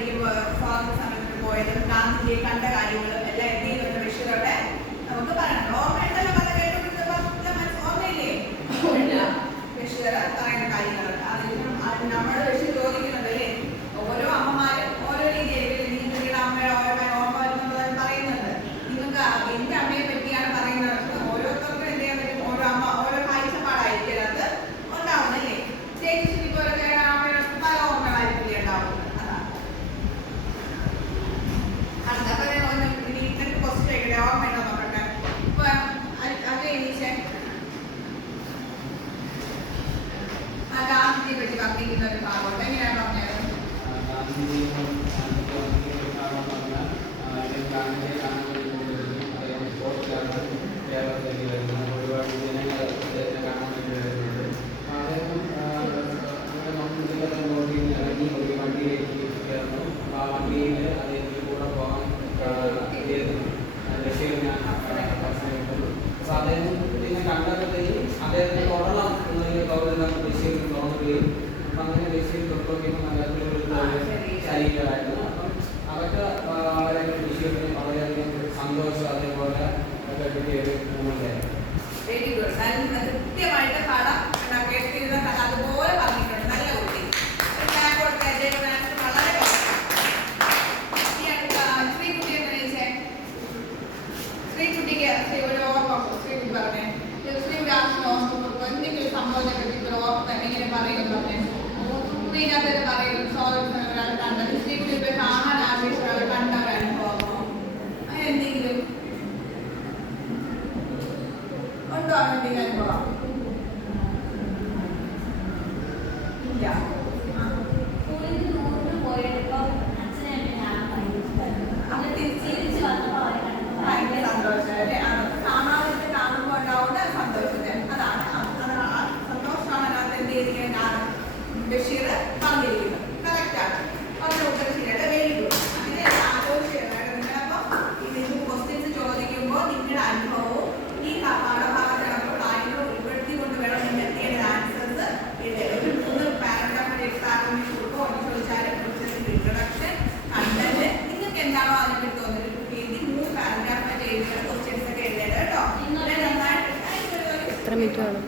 വഴിക്ക് സ്വാതന്ത്ര്യ സമരത്തിന് പോയതും ഗാന്ധിജിയെ കണ്ട കാര്യങ്ങളും എല്ലാം എന്ത് ചെയ്യുന്നുണ്ട് ബഷീറോടെ നമുക്ക് പറയണം. ഓർമ്മയുണ്ടല്ലോ കഥ കേട്ടുകൊണ്ടിരുന്നപ്പോൾ ഓർമ്മയില്ലേ? ബഷീർ പറയുന്ന കാര്യങ്ങളുണ്ട്. അതിൽ നമ്മുടെ ബഷീർ ചോദിക്കുന്നുണ്ട് അല്ലേ, ഓരോ അമ്മമാരും ഓരോ രീതിയായിരിക്കും. നിങ്ങളുടെ അമ്മയുടെ ഓർമ്മ വരുന്നുള്ളത് പറയുന്നുണ്ട്. നിങ്ങൾക്ക് എന്റെ അമ്മയെ പറ്റിയാണ് പറയുന്നത്. ഓരോരുത്തർക്കും എന്ത് ചെയ്യാൻ പറ്റും, ഓരോ അമ്മ ഓരോ കാഴ്ചപ്പാടായിരിക്കും അത് ഉണ്ടാവുന്നല്ലേ. ചേച്ചി ഇപ്പോൾ അമ്മയുടെ പല ഓർമ്മകളായിരിക്കും ഉണ്ടാവുന്നത്. അതാണ് ക്വസ്റ്റ്യൻ ചോദിക്കട്ടെ, ഓർമ്മയുണ്ടോ നോക്കട്ടെ. ഇപ്പൊ അത് എണീച്ചേ ഗാന്ധിജിയെ പറ്റി വർദ്ധിക്കുന്ന ഒരു ഭാഗമുണ്ട്. എങ്ങനെയാണ് പറഞ്ഞത്? ഒരുപാട് ജനങ്ങൾ കാണാൻ വേണ്ടി വരുന്നുണ്ട്. ഇറങ്ങി ഒരു വണ്ടിയിലേക്ക് കയറുന്നു. ആ വണ്ടിയിൽ അദ്ദേഹത്തിന് കൂടെ പോകാൻ ബഷീർ ഞാൻ പരിശ്രമിക്കുന്നു. അപ്പോൾ അദ്ദേഹം ഇതിനെ കണ്ടപ്പോഴത്തേക്കും അദ്ദേഹത്തിന് തൊടണം എന്നൊരു കൗതുകം ബഷീറിന് തോന്നുകയും അപ്പം അങ്ങനെ ബഷീർ തൊട്ടുനോക്കിയപ്പോൾ നഗരത്തിലുള്ള ശരീരമായിരുന്നു. അപ്പം അതൊക്കെ വളരെ ബഷീറിന് വളരെയധികം സന്തോഷം അതേപോലെ ഒക്കെ കിട്ടിയ ഒരു മൂമെൻ്റായിരുന്നു. Very good. കൃത്യമായിട്ട് പാഠം കേട്ടിരുന്ന അതുപോലെ പറഞ്ഞിട്ടുണ്ട്. നല്ല കുട്ടി. വളരെ ശ്രീകുട്ടി എങ്ങനെ ശ്രീകുട്ടിക്ക് ഒരു ഓർമ്മ ശ്രീകുട്ടി പറഞ്ഞേ. ശ്രീകുട്ടി ഓർമ്മ എന്തെങ്കിലും സംഭവത്തെ പറ്റി ഓർമ്മ എങ്ങനെ പറയുമെന്ന് പറഞ്ഞേ. ഇതിനകത്ത് പറയുന്നു സ്വാതന്ത്ര്യം ഒരാൾ കണ്ടത് ശ്രീകുട്ടി ഇപ്പൊ കാണാൻ ആഗ്രഹിച്ച ഒരാൾ കണ്ട ഒരു അനുഭവമോ അങ്ങനെ എന്തെങ്കിലും ഉണ്ടോ? എന്തെങ്കിലും അനുഭവം ഇല്ല. ഭയങ്കര സന്തോഷം അല്ലേ? സാമാന്യത്തെ കാണുമ്പോൾ ഉണ്ടാവുന്ന സന്തോഷത്തെ അതാണ് സന്തോഷമാണ് അതിനകത്ത് എന്ത് ചെയ്തിരിക്കുന്നത് ബഷീർ പറഞ്ഞിരിക്കുന്നത്. കറക്റ്റാണ്. അതിന് ഉത്തരം ശരിയായിട്ട് വെരി ഗുഡ്. അങ്ങനെ ആലോചിച്ചാണ് നിങ്ങളപ്പോൾ ഇതിന് ക്വസ്റ്റ്യൻസ് ചോദിക്കുമ്പോൾ നിങ്ങളുടെ അനുഭവവും ഈ പാഠഭാഗത്തിനകത്ത് കാര്യങ്ങൾ ഉൾപ്പെടുത്തിക്കൊണ്ട് വേണം നിങ്ങൾ എത്തിയ ആൻസേഴ്സ് ഒരു 3 പാരഗ്രാഫിന്റെ എക്സാമിന് കൊടുക്കുമോ എന്ന് ചോദിച്ചാൽ ഇൻട്രൊഡക്ഷൻ കണ്ടന്റ് നിങ്ങൾക്ക് എന്താണോ അതിനെപ്പറ്റി തോന്നുന്നത് 3 പാരഗ്രാഫായിട്ട് എഴുതിയ ക്വസ്റ്റ്യൻസ് ഒക്കെ എഴുതേണ്ടത് കേട്ടോ. നന്നായിട്ട് എത്ര മിനിറ്റ് വേണം?